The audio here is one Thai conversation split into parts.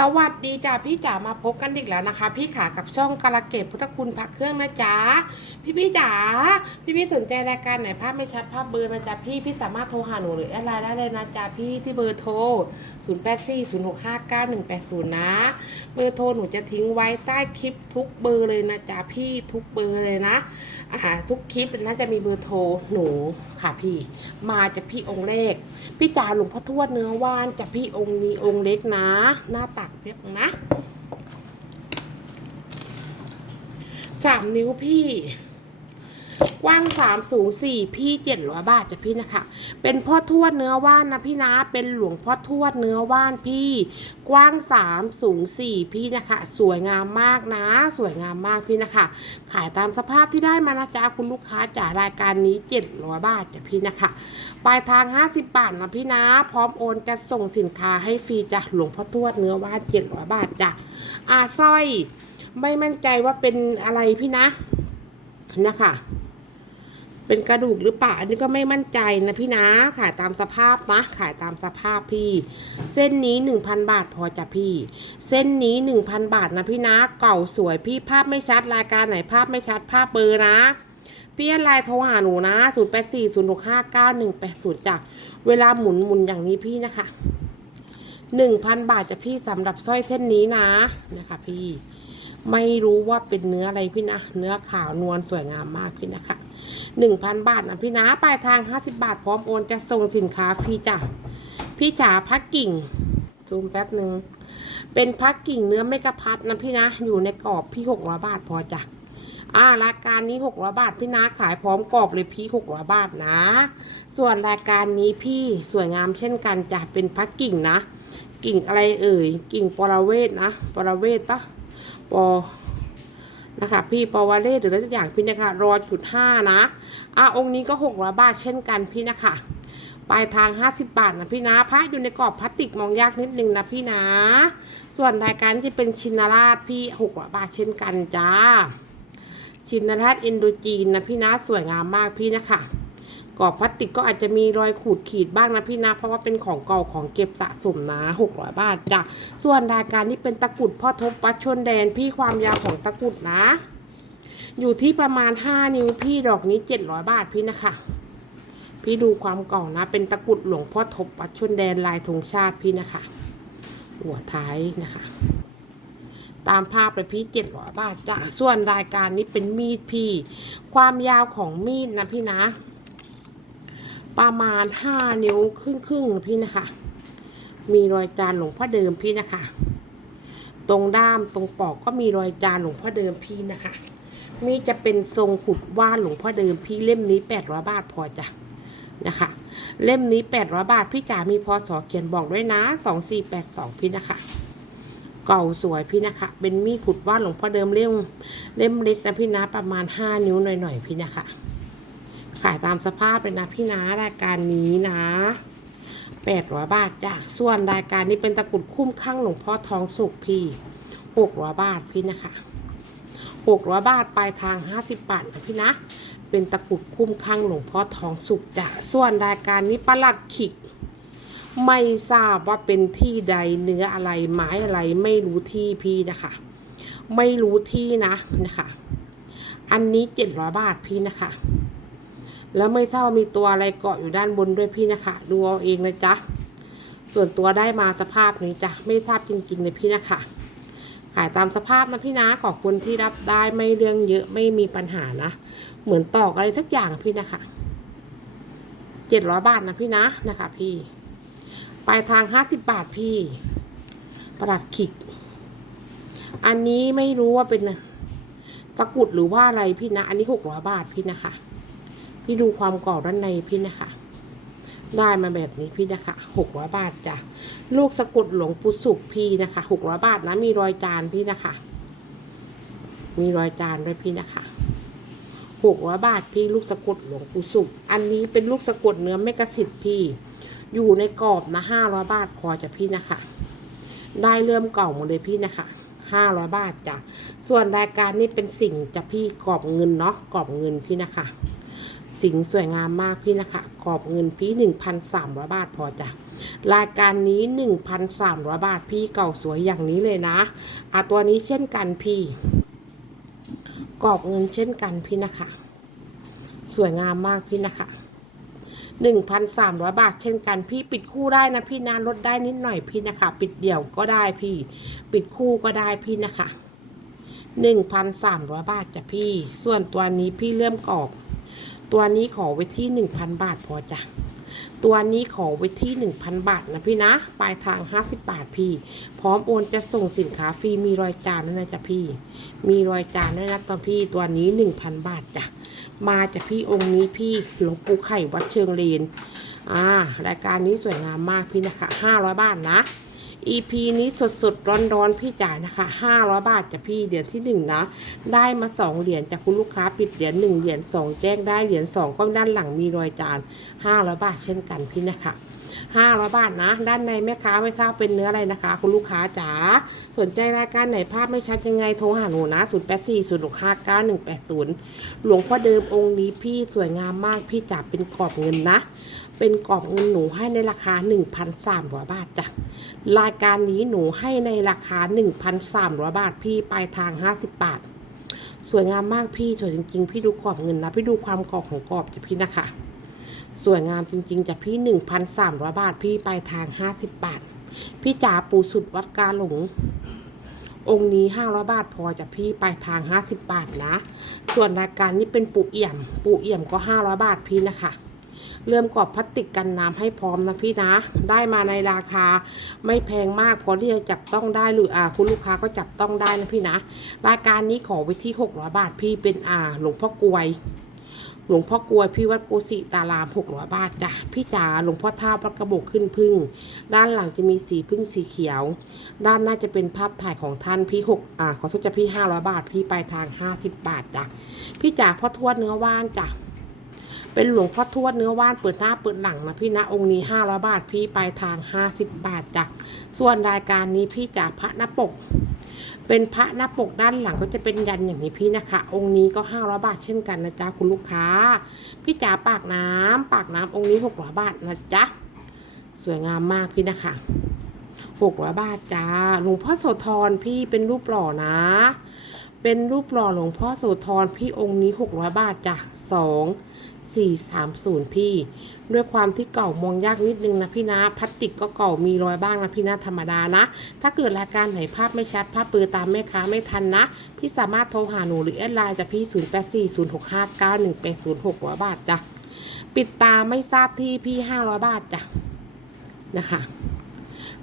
สวัสดีจ้าพี่จ๋ามาพบกันอีกแล้วนะคะ พี่ขากับช่องกาลเกตพุทธคุณพระเครื่องนะจ๊ะพี่พี่จ๋าพี่พี่สนใจรายการไหนภาพไม่ชัดภาพเบอร์นะจ๊ะพี่พี่สามารถโทรหาหนูหรือแอดไลน์ได้เลยนะจ๊ะพี่ที่เบอร์โทร 0 8 4 0 6 5 9 1 8 0 นะ เบอร์โทรหนูจะทิ้งไว้ใต้คลิปทุกเบอร์เลยนะจ๊ะพี่ทุกเบอร์เลยนะอ่าทุกคลิปน่าจะมีเบอร์โทรหนูค่ะพี่ มาจากพี่องค์เลขพี่จ๋าหลวงพ่อทวดเนื้อว่านจากพี่องค์นี้องค์เล็กนะ หน้าตัากเพียบนะสามนิ้วพี่ กว้างสามสูงสี่พี่เจ็ดร้อยบาทจ้ะพี่นะคะ เป็นพ่อทวดเนื้อว่านนะพี่นะ เป็นหลวงพ่อทวดเนื้อว่านพี่ กว้างสามสูงสี่พี่นะคะ สวยงามมากนะ สวยงามมากพี่นะคะ ขายตามสภาพที่ได้มานะจ๊ะคุณลูกค้าจ๋ารายการนี้เจ็ดร้อยบาทจ้ะพี่นะคะปลายทาง 50 บาทนะพี่นะ พร้อมโอนจะส่งสินค้าให้ฟรีจ้ะหลวงพ่อทวดเนื้อว่านเจ็ดร้อยบาทจ้ะอาสร้อย ไม่มั่นใจว่าเป็นอะไรพี่นะนะคะ เป็นกระดูกหรือเปล่าอันนี้ก็ไม่มั่นใจนะพี่นะขายตามสภาพนะขายตามสภาพพี่ เส้นนี้ 1,000 บาทพอจ้ะพี่ เส้นนี้ 1,000 บาทนะพี่นะเก่าสวยพี่ภาพไม่ชัดรายการไหนภาพไม่ชัดภาพเบอร์นะพี่ไลน์โทรหาหนูนะ 0 8 4 0 6 5 9 1 8 0จ้ะเวลาหมุนหมุนอย่างนี้พี่นะคะ 1,000 บาทจะพี่สำหรับสร้อยเส้นนี้นะนะคะพี่ไม่รู้ว่าเป็นเนื้ออะไรพี่นะ เนื้อขาวนวลสวยงามมากพี่นะคะ 1,000 บาทนะพี่นะปลายทาง 50 บาท พร้อมโอนจะส่งสินค้าฟรีจ้ะพี่จ๋าพักกิ่งซูมแป๊บหนึ่งเป็นพักกิ่งเนื้อไม่กระพัดนะพี่นะ อยู่ในกรอบพี่600บาทพอจ้ะอ่ารายการนี้600บาทพี่นาขายพร้อมกรอบเลยพี่600บาทนะ ส่วนรายการนี้พี่สวยงามเช่นกันจะเป็นพักกิ่งนะ กิ่งอะไรเอ่ย กิ่งปรเวทนะปรเวทปะปอ นะคะ พี่ปวเรศหรืออะไรสักอย่างพี่นะคะร้อยจุดห้านะอะองค์นี้ก็600บาทเช่นกันพี่นะคะปลายทาง 50 บาทนะพี่นะพระอยู่ในกรอบพลาสติกมองยากนิดนึงนะพี่นะ ส่วนรายการที่เป็นชินราชพี่600บาทเช่นกันจ้า ชินราชอินโดจีนนะพี่นะสวยงามมากพี่นะคะ กรอบพลาสติกก็อาจจะมีรอยขูดขีดบ้างนะพี่นะ เพราะว่าเป็นของเก่าของเก็บสะสมนะ 600 บาทจ้ะ ส่วนรายการนี้เป็นตะกรุดพ่อทบปัชชนแดนพี่ความยาวของตะกรุดนะ อยู่ที่ประมาณ 5 นิ้วพี่ดอกนี้ 700 บาทพี่นะคะ พี่ดูความเก่านะ เป็นตะกรุดหลวงพ่อทบปัชชนแดนลายธงชาติพี่นะคะ หัวท้ายนะคะ ตามภาพเลยพี่เจ็ดร้อยบาทจ้ะ ส่วนรายการนี้เป็นมีดพี่ ความยาวของมีดนะพี่นะ ประมาณห้านิ้วครึ่งครึ่งๆนะพี่นะคะ มีรอยจานหลวงพ่อเดิมพี่นะคะ ตรงด้ามตรงปอกก็มีรอยจานหลวงพ่อเดิมพี่นะคะมีดจะเป็นทรงขุดว่านหลวงพ่อเดิมพี่เล่มนี้แปดร้อยบาทพอจ้ะนะคะ เล่มนี้แปดร้อยบาทพี่จ๋ามีพอสอเขียนบอกด้วยนะสองสี่แปดสองพี่นะคะ เก่าสวยพี่นะคะ เป็นมีดขุดว่านหลวงพ่อเดิมเล่มเล่มเล็กนะพี่นะประมาณห้านิ้วหน่อยๆพี่นะคะ ขายตามสภาพเลยนะพี่นะรายการนี้นะแปดร้อยบาทจ้ะส่วนรายการนี้เป็นตะกรุดคุ้มข้างหลวงพ่อทองสุกพี่หกร้อยบาทพี่นะคะหกร้อยบาทปลายทางห้าสิบบาทนะพี่นะ เป็นตะกรุดคุ้มข้างหลวงพ่อทองสุกจ้ะส่วนรายการนี้ประหลัดขิกไม่ทราบว่าเป็นที่ใดเนื้ออะไรไม้อะไรไม่รู้ที่พี่นะคะ ไม่รู้ที่นะนะคะ อันนี้เจ็ดร้อยบาทพี่นะคะ แล้วไม่ทราบว่ามีตัวอะไรเกาะอยู่ด้านบนด้วยพี่นะคะ ดูเอาเองนะจ๊ะ ส่วนตัวได้มาสภาพนี้จ้ะ ไม่ทราบจริงๆเลยพี่นะคะ ขายตามสภาพนะพี่นะขอบคุณที่รับได้ไม่เรื่องเยอะไม่มีปัญหานะ เหมือนตอกอะไรสักอย่างพี่นะคะเจ็ดร้อยบาทนะพี่นะนะคะ พี่ ปลายทางห้าสิบบาทพี่ ประหลัดขิกอันนี้ไม่รู้ว่าเป็นตะกุดหรือว่าอะไรพี่นะ อันนี้หกร้อยบาทพี่นะคะ พี่ดูความก่อด้านในพี่นะคะ ได้มาแบบนี้พี่นะคะหกร้อยบาทจ้ะลูกสะกดหลวงปู่สุขพี่นะคะหกร้อยบาทนะมีรอยจานพี่นะคะ มีรอยจานด้วยพี่นะคะหกร้อยบาทพี่ลูกสะกดหลวงปู่สุขอันนี้เป็นลูกสะกดเนื้อไม่กระสิทธิ์พี่ อยู่ในกรอบนะห้าร้อยบาทพอจะพี่นะคะ ได้เริ่มเก่าหมดเลยพี่นะคะห้าร้อยบาทจ้ะ ส่วนรายการนี้เป็นสิ่งจะพี่กรอบเงินเนาะกรอบเงินพี่นะคะ สิงสวยงามมากพี่นะคะกรอบเงินพี่หนึ่งพันสามร้อยบาทพอจ้ะรายการนี้ 1,300 บาทพี่เก่าสวยอย่างนี้เลยนะอะตัวนี้เช่นกันพี่กรอบเงินเช่นกันพี่นะคะ สวยงามมากพี่นะคะ1,300 บาทเช่นกันพี่ปิดคู่ได้นะพี่นะลดได้นิดหน่อยพี่นะคะ ปิดเดี่ยวก็ได้พี่ ปิดคู่ก็ได้พี่นะคะ 1,300 บาทจ้ะพี่ ส่วนตัวนี้พี่เริ่มกรอบ ตัวนี้ขอไว้ที่ 1,000 บาทพอจ้ะตัวนี้ขอไว้ที่ 1,000 บาทนะพี่นะ ปลายทาง 50 บาทพี่ พร้อมโอนจะส่งสินค้าฟรีมีรอยจานด้วยนะจ๊ะพี่ มีรอยจานด้วยนะตอนพี่ตัวนี้ 1,000 บาทจ้ะ มาจากพี่องค์นี้พี่หลวงปู่ไข่วัดเชิงเลนอ่ารายการนี้สวยงามมากพี่นะคะ 500 บาทนะ EP นี้สดสดร้อนร้อนๆ พี่จ่ายนะคะ 500 บาทจากพี่เหรียญที่ 1 นะ ได้มา 2 เหรียญจากคุณลูกค้าปิดเหรียญ1เหรียญ2 แจ้งได้เหรียญ2ก็ด้านหลังมีรอยจาน 500 บาทเช่นกันพี่นะคะ 500 บาทนะ ด้านในแม่ค้าไม่ทราบเป็นเนื้ออะไรนะคะ คุณลูกค้าจ๋าสนใจรายการไหนภาพไม่ชัดยังไงโทรหาหนูนะ 0 8 4 0 6 5 9 1 8 0 หลวงพ่อเดิมองค์นี้พี่สวยงามมากพี่จ๋าเป็นกรอบเงินนะ เป็นกรอบเงินหนูให้ในราคา 1,300 บาทจ้ะ รายการนี้หนูให้ในราคา 1,300 บาท พี่ปลายทาง 50 บาท สวยงามมากพี่สวยจริง ๆ พี่ดูกรอบเงินนะ พี่ดูความกรอบของกรอบจ้ะพี่นะคะ สวยงามจริง ๆจ้ะพี่ 1,300 บาท พี่ปลายทาง 50 บาท พี่จ๋าปูสุดวัดกาหลงองค์นี้500บาทพอจ้ะพี่ปลายทาง50บาทนะ ส่วนรายการนี้เป็นปูเอี่ยม ปูเอี่ยมก็500บาทพี่นะคะ เริ่มกรอบพลาสติกกันน้ำให้พร้อมนะพี่นะ ได้มาในราคาไม่แพงมากพอที่จะจับต้องได้หรืออ่าคุณลูกค้าก็จับต้องได้นะพี่นะ รายการนี้ขอไว้ที่600บาทพี่เป็นอ่าหลวงพ่อกลวยหลวงพ่อกลวยพี่วัดโกสิตาราม600บาทจ้ะพี่จ๋าหลวงพ่อท่าวัดกระบอกขึ้นพึ่ง ด้านหลังจะมีสีพึ่งสีเขียว ด้านหน้าจะเป็นภาพถ่ายของท่านพี่หกอ่าขอโทษจ้ะพี่500บาท พี่ปลายทาง50บาทจ้ะพี่จ๋าพ่อทวดเนื้อว่านจ้ะ เป็นหลวงพ่อทวดเนื้อว่านเปิดหน้าเปิดหลังนะพี่นะองค์นี้ 500 บาทพี่ปลายทาง 50 บาทจ้ะส่วนรายการนี้พี่จ๋าพระหน้าปก เป็นพระหน้าปกด้านหลังก็จะเป็นยันอย่างนี้พี่นะคะ องค์นี้ก็ 500 บาทเช่นกันนะจ๊ะคุณลูกค้า พี่จ๋าปากน้ำปากน้ำองค์นี้ 600 บาทนะจ๊ะสวยงามมากพี่นะคะ600 บาทจ้าหลวงพ่อโสธรพี่เป็นรูปหล่อนะเป็นรูปหล่อหลวงพ่อโสธรพี่องค์นี้ 600 บาทจ้ะส องสี่สามศูนย์พี่ ด้วยความที่เก่ามองยากนิดนึงนะพี่นะพลาสติกก็เก่ามีรอยบ้างนะพี่นะธรรมดานะ ถ้าเกิดรายการไหนภาพไม่ชัดภาพปือตามแม่ค้าไม่ทันนะ พี่สามารถโทรหาหนูหรือแอดไลน์จากพี่ 0 8 4 0 6 5 9 1 8 0 600 บาทจ้ะปิดตาไม่ทราบที่พี่ 500 บาทจ้ะนะคะ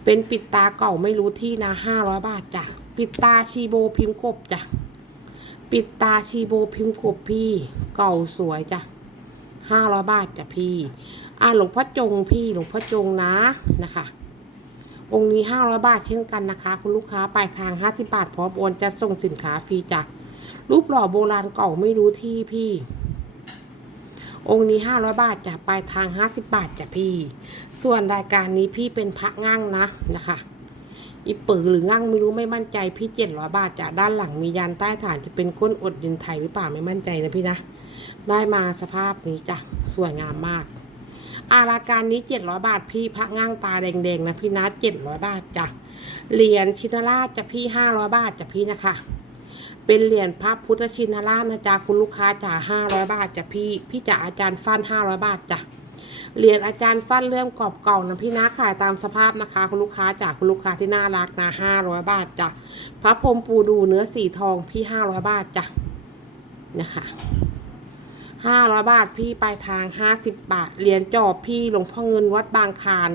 เป็นปิดตาเก่าไม่รู้ที่นะ500บาทจ้ะ ปิดตาชีโบพิมพ์กบจ้ะ ปิดตาชีโบพิมพ์กบพี่ เก่าสวยจ้ะ ห้าร้อยบาทจ้ะพี่ อ่าหลวงพ่อจงพี่หลวงพ่อจงนะนะคะ องค์นี้ห้าร้อยบาทเช่นกันนะคะ คุณลูกค้าปลายทางห้าสิบาทพร้อมโอนจะส่งสินค้าฟรีจ้ะรูปหล่อโบราณเก่าไม่รู้ที่พี่ องค์นี้ห้าร้อยบาทจ้ะปลายทางห้าสิบาทจ้ะพี่ ส่วนรายการนี้พี่เป็นพระง่างนะนะคะ อีปือหรืองั่งไม่รู้ไม่มั่นใจพี่เจ็ดร้อยบาทจากด้านหลังมียันใต้ฐานจะเป็นก้นอดดินไทยหรือเปล่าไม่มั่นใจนะพี่นะ ได้มาสภาพนี้จ้ะสวยงามมากอาราการนี้เจ็ดร้อยบาทพี่พระง่างตาแดงๆนะพี่นะเจ็ดร้อยบาทจ้ะเหรียญชินราชจะพี่ห้าร้อยบาทจ้ะพี่นะคะ เป็นเหรียญพระพุทธชินราชนะจ๊ะคุณลูกค้าจ่าห้าร้อยบาทจ้ะพี่พี่จ่าอาจารย์ฟันห้าร้อยบาทจ้ะ เหรียญอาจารย์ฟันเริ่มกรอบเก่านะพี่นะขายตามสภาพนะคะ คุณลูกค้าจากคุณลูกค้าที่น่ารักนะห้าร้อยบาทจ้ะพระพรมปูดูเนื้อสีทองพี่ห้าร้อยบาทจ้ะนะคะห้าร้อยบาทพี่ปลายทางห้าสิบบาทเหรียญจอบพี่หลวงพ่อเงินวัดบางคาร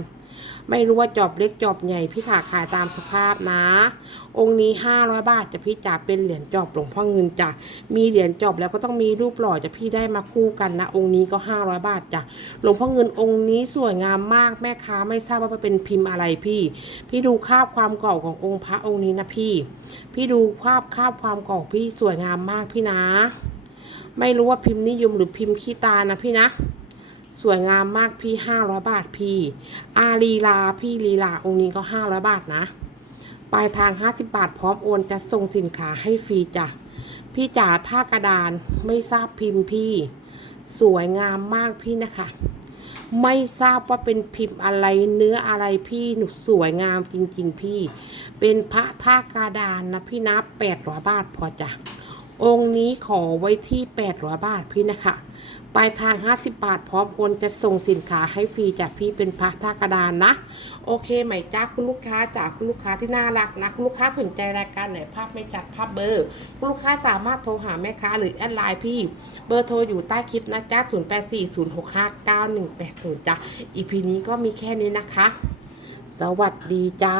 ไม่รู้ว่าจอบเล็กจอบใหญ่พี่ขาขายตามสภาพนะ องค์นี้ห้าร้อยบาทจะพี่จ๋าเป็นเหรียญจอบหลวงพ่อเงินจ้ะมีเหรียญจอบแล้วก็ต้องมีรูปหล่อจะพี่ได้มาคู่กันนะ องค์นี้ก็ห้าร้อยบาทจ้ะหลวงพ่อเงินองค์นี้สวยงามมากแม่ค้าไม่ทราบว่าเป็นพิมพ์อะไรพี่ พี่ดูคาบความเก่าขององค์พระองค์นี้นะพี่ พี่ดูคาบคาบความเก่าพี่สวยงามมากพี่นะ ไม่รู้ว่าพิมพ์นิยมหรือพิมพ์ขี้ตานะพี่นะ สวยงามมากพี่ห้าร้อยบาทพี่ อาลีลาพี่ลีลาองค์นี้ก็ห้าร้อยบาทนะ ปลายทางห้าสิบาทพร้อมโอนจะส่งสินค้าให้ฟรีจ้ะ พี่จ๋าท่ากระดานไม่ทราบพิมพ์พี่ สวยงามมากพี่นะคะ ไม่ทราบว่าเป็นพิมพ์อะไรเนื้ออะไรพี่หนูสวยงามจริง ๆ พี่ เป็นพระท่ากาดานนะพี่นะแปดร้อยบาทพอจ้ะองค์นี้ขอไว้ที่800บาทพี่นะคะ ปลายทาง 50 บาท พร้อมโอนจะส่งสินค้าให้ฟรีจากพี่เป็นพระท่ากระดานนะ โอเคไหมจ้าคุณลูกค้าจากคุณลูกค้าที่น่ารักนะ คุณลูกค้าสนใจรายการไหนภาพไม่ชัดภาพเบอร์ คุณลูกค้าสามารถโทรหาแม่ค้าหรือแอดไลน์พี่เบอร์โทรอยู่ใต้คลิปนะจ้า0840659180จ้ะอีพีนี้ก็มีแค่นี้นะคะ สวัสดีจ้า